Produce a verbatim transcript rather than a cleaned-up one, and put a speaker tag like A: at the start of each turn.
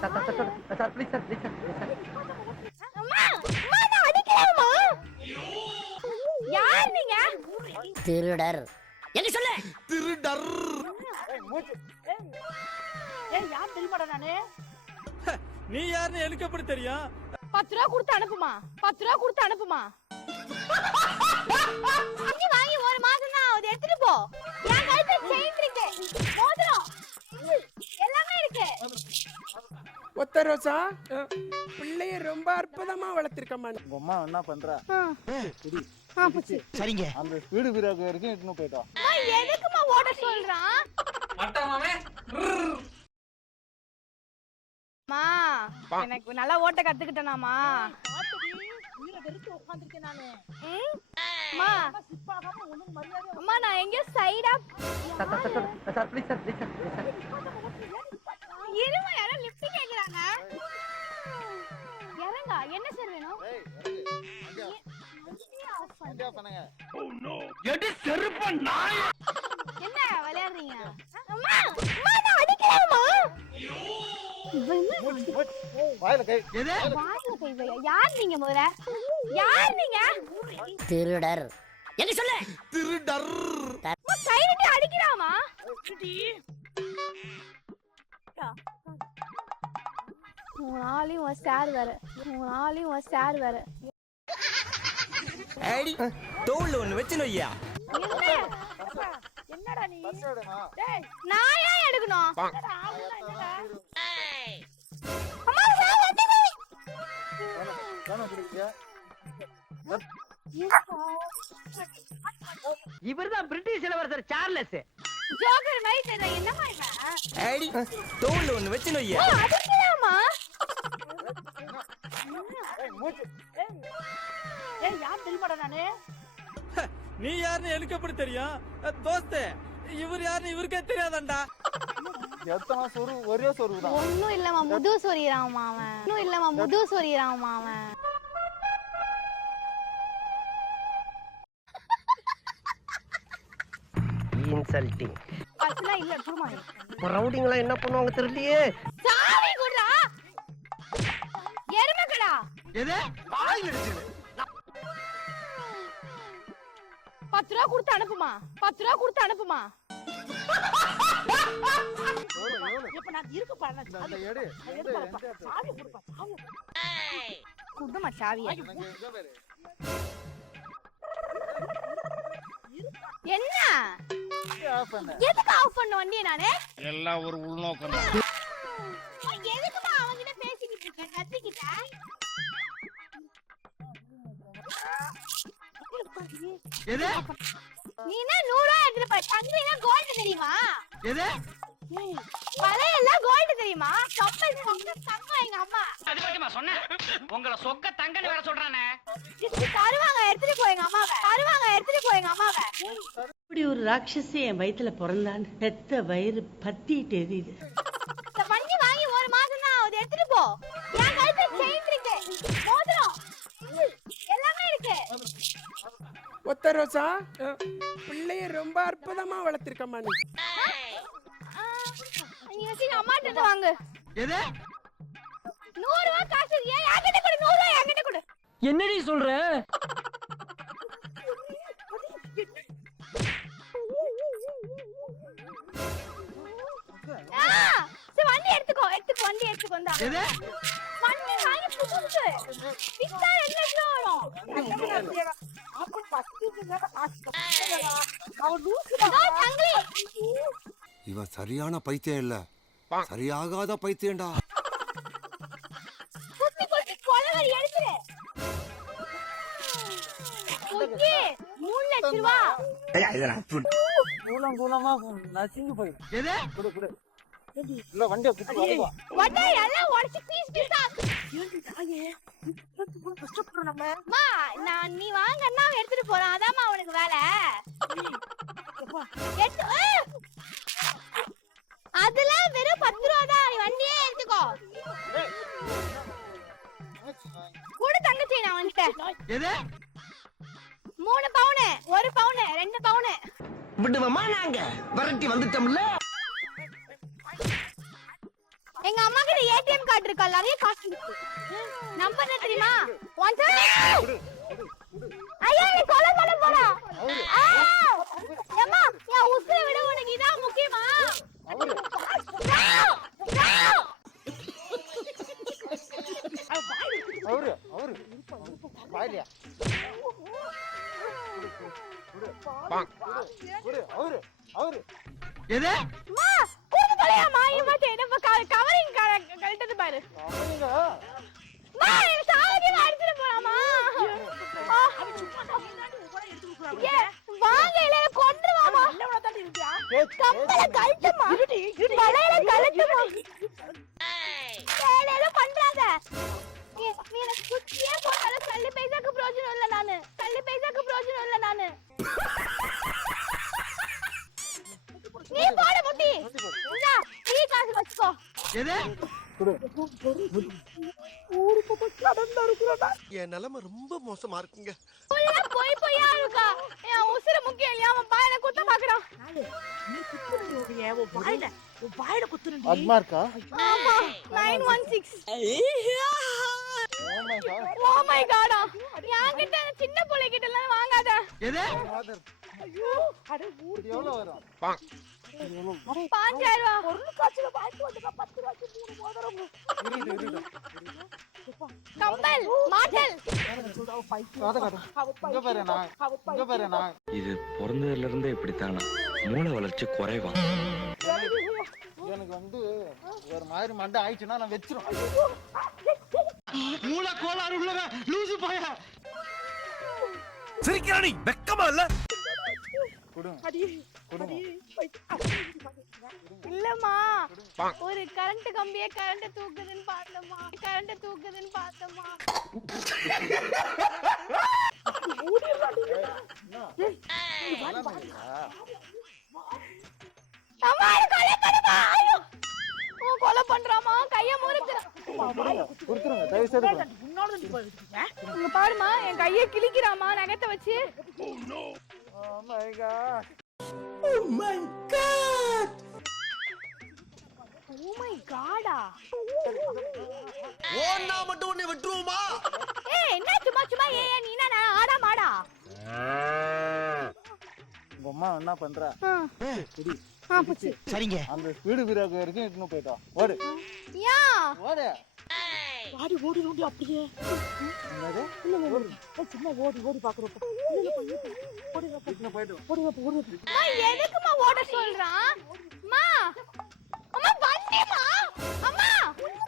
A: Sir please sir please sir
B: அம்மா அம்மா நான் அடிக்கலாமா? யார் நீங்க?
C: திருடர். என்ன சொல்ல?
D: திருடர்.
B: ஏய் யார் தெரியுமாடா நானு?
D: நீ யாருன்னு எனக்கு எப்படி தெரியும்?
B: பத்து ரூபா கொடுத்து அனுப்புமா, பத்து ரூபா கொடுத்து அனுப்புமா. நீ வாங்கி ஒரு மாசம் தான் ஆகுது, எடுத்துட்டு போ. என் கழுத்துல செயின் இருக்கு, மோதிரம் எல்லாமே இருக்கு.
E: ஒத்த ரோசா பிள்ளைய ரொம்ப அற்புதமா வளர்த்திருக்கம்மா.
F: உங்க அம்மா என்ன பண்றா?
B: ஆ புச்சி
F: சரிங்க. அந்த வீடு வீராக்கு வரைக்கும் இன்னும் போய்ட்டோம்.
B: எதுக்குமா ஓட சொல்றான்?
D: மட்டமாவே
B: மா எனக்கு நல்லா ஓட்ட கத்துக்கிட்டேனாமா. அம்மா நான் எங்க சைடா
A: sir please sir please sir
B: இருமா, யாரோ லிஃப்ட் கேக்குறாங்க. இறங்க. என்ன சார் வேணும்? என்ன விளையாடுறீங்க? அம்மா அம்மா நான் அடிக்கலாமா?
F: வாயில கை.
B: எது? வாயில கை வையா? யார் நீங்க முதல்ல? யார் நீங்க?
C: திருடர். என்ன சொல்ல?
D: திருடர்.
B: அம்மா கை விட்டு அடிக்கலாமா? உனாலையும் ஒரு ஸ்டார் வேற, உனாலையும் ஒரு ஸ்டார் வேற.
D: ஏடி தோல்ல ஒன்னு வெச்சு நோய்யா.
B: என்னடா நீ? டேய் நான் ஏன் எடுக்கணும்? அம்மா நான் வண்டி வை.
F: காணோம் குடிங்க.
A: இவர்தான் பிரிட்டிஷ் இளவரசர் சார்லஸ்.
B: ஜோக்கர் மாதிரி தெரியல. என்னமா இவன்?
D: ஏடி தோல்ல ஒன்னு வெச்சு நோய்யா.
B: அடிக்கலாமா? ஏய் யார் தெரியுமாடா நானு?
D: நீ யாருன்னு எனக்கு எப்படி தெரியும்? தோஸ்தே இவர் யாருன்னு இவருக்கே தெரியாதாண்டா.
F: எத்தனை சொரு ஒரே சொரு தான்.
B: ஒண்ணும் இல்லம்மா, முது சொரிறாமா அவன். ஒண்ணும் இல்லம்மா, முது சொரிறாமா அவன்.
A: இன்சல்ட்டிங்.
B: பஸ்ல இல்ல குடுமா.
A: ரவுடிங்களா என்ன பண்ணுவாங்க தெரியலையே.
B: சாவி குடுறா. எருமக்கடா.
D: எது? வாய் அடிச்சது.
B: பத்து ரூபா கொடுத்து அனுப்புமா, பத்து ரூபா கொடுத்து அனுப்புமா. இப்ப நான் இருக்கு பாரு.
F: அந்த எடு.
B: சாவி குடுப்பா, சாவி. குடுமா சாவியை. என்ன?
F: ஆஃப் பண்ணு.
B: எதுக்கு ஆஃப் பண்ண வண்டியை நானே?
D: எல்லாம் ஒரு உள்நோக்கம் தான்.
B: எதுக்குமா அவங்கிட்ட பேசிக்கிட்டு இருக்க? கத்திக்கிட்ட.
D: எது?
B: நீ என்ன நூறு ரூபாய் எடுத்துட்டு போய் தங்கனா கோல்ட் தெரியுமா?
D: எது?
B: வளையெல்லாம் கோல்ட் தெரியுமா? கப்பல் சொக்க தங்கம் எங்க அம்மா.
A: அது மட்டுமா சொன்னேன்? உங்கள சொக்க தங்கன்னு வேற சொல்றானே.
B: தருவாங்க எடுத்துட்டு போய் எங்க அம்மாவை. தருவாங்க எடுத்துட்டு போய் எங்க அம்மாவை.
G: இப்படி ஒரு ராட்சசி என் வயித்துல பிறந்தான்னு பெத்த வயிறு பத்திட்டு எரியுது.
B: இந்த வண்டி வாங்கி ஒரு மாசம் தான் ஆகுது, எடுத்துட்டு போ. என் கழுத்துல செயின் இருக்கு, மோதிரம் எல்லாமே இருக்கு.
E: ஒத்த ரோசா பிள்ளைய ரொம்ப அற்புதமா வளர்த்திருக்கம்மா. நீ
B: நீங்க சீக்கிரம் அம்மாட்ட இருந்து வாங்க.
D: எது?
B: நூறு ரூபாய் காசு ஏன் என்கிட்ட கொடு? நூறு ரூபாய் என்கிட்ட கொடு.
A: என்னடி சொல்ற?
B: வண்டி எடுத்துக்கோ, எடுத்துக்கோ, வண்டி எடுத்துக்கோ. வந்தா வண்டி வாங்கி புதுசு வித்தா என்ன வரும்?
H: இவன் சரியான பைத்தியம் இல்ல, சரியாகாத பைத்தியம்டா.
B: குத்தி குத்தி கொலவரி எடுத்துரு. ஓகே மூணு லட்சம் ரூபாய்.
F: கூலம் கூலமா நசிஞ்சு போயிடும்.
D: எது?
F: குடு குடு. இல்ல வண்டியை குத்தி வரவா.
B: வண்டி எல்லாம் உடைச்சு பீஸ் பீஸா. அம்மா நான் நீ வாங்கன்னா எடுத்துட்டு போறான். அதாம்மா அவனுக்கு வேலை. அதெல்லாம் வெறும் பத்து ரூபா தான். நீ வண்டியே எடுத்துக்கோ. கூட தங்கச்சி நான் வந்துட்டேன்.
D: எது?
B: மூணு பவுனு, ஒரு பவுனு, ரெண்டு பவுனு.
A: விடுவமா நாங்க விரட்டி வந்துட்டோம்ல.
B: எங்க அம்மா கிட்ட ஒரு ஏடிஎம் கார்டு இருக்கா, நிறைய காசு இருக்கு. நம்பர் என்ன தெரியுமா? One two. ஐயா நீ கொலை பண்ண போறா. ஏம்மா என் உசுரை விட உனக்கு இதான் முக்கியமா?
F: அவரு அவரு வாயிலியா அவரு அவரு அவரு
A: எது
B: அம்மா கூட்டு போலையாம்மா? இவ என்ன கவரிங் கழட்டது பாரு.
F: அவருங்க
B: மா என்ன சாவடி அடிச்சிட்டு போறாமா? ஏ வாங்க இல்ல கொன்றுவாமா? கம்பள கழட்டுமா? வளையல கழட்டுமா? ஏலேல பண்றாங்க. நீ எனக்கு குச்சியே போடாத. கல்லு பைசாக்கு பிரயோஜனம் இல்ல நானு. கல்லு பைசாக்கு பிரயோஜனம் இல்ல நானு. நீ போட முட்டி. இந்தா நீ காசு வச்சுக்கோ.
A: எது
H: என் நிலைமை ரொம்ப மோசமா இருக்குங்க.
B: உள்ள போய் போயா இருக்கா. என் உசுர முக்கியம் இல்லையா? அவன் பாயல குத்த பாக்குறான்.
F: அட்மார்க்கா
B: ஆமா nine one six.
F: Oh my god
B: oh my god. யாங்கிட்ட சின்ன புள்ளை கிட்ட எல்லாம் வாங்காத.
A: எது
F: ஃாதர் ஐயோ அட ஊர் எவ்வளவு வரும்
B: பாஞ்சாயிரம் ரூபாய்.
F: பொருள் காட்சில வாங்கி வந்து பத்து ரூபாய்க்கு மூணு மோதிரம் இரு இரு
B: கம்பல் மாட்டல்.
F: காத காத இங்க பாரு நான் இங்க பாரு நான்
I: இது பிறந்ததுல இருந்தே இப்படித்தானா? மூளை வளர்ச்சி குறைவா?
F: எனக்கு வந்து ஒரு மாதிரி மண்டை ஆயிடுச்சுன்னா நான் வெச்சிரும்.
A: மூல கோளாறு உள்ளவ லூசு பைய.
H: சிரிக்கிறானி வெக்கமா இல்ல?
F: கொடுங்க கொடுங்க
B: இல்லம்மா ஒரு கரண்ட் கம்பியே கரண்ட் தூக்குதுன்னு பார்த்தம்மா. கரண்ட் தூக்குதுன்னு பார்த்தம்மா. அம்மா கொலை பண்ணுமா? ஐயோ ஓ கொலை பண்றாமா? கைய முறுக்குறான்.
F: கொடுத்துருங்க தயவு செய்து
B: இங்க பாருமா என் கைய கிழிக்கிறாமா நகத்தை வச்சு.
F: Oh my god
E: oh my god.
B: Oh my காடா.
H: ஓன்னா மட்டும் உன்னை விட்டுருவோமா?
B: ஏய் என்ன சும்மா சும்மா ஏய் நீ என்ன ஆடா மாடா?
F: உங்க அம்மா என்ன பண்றா?
B: ஆ புச்சி
A: சரிங்க.
F: அந்த ஸ்பீடு பிரேக் வரைக்கும் இட்டுன்னு போய்டா. ஓடு
B: யா
F: ஓடு
G: வாடி ஓடி ஓடி அப்படியே
F: என்னது
G: சும்மா ஓடி ஓடி பாக்குறப்ப
F: இட்டுன்னு போய்டு
B: அம்மா எதுக்குமா ஓட சொல்றான்? அம்மா அம்மா வண்டிமா அம்மா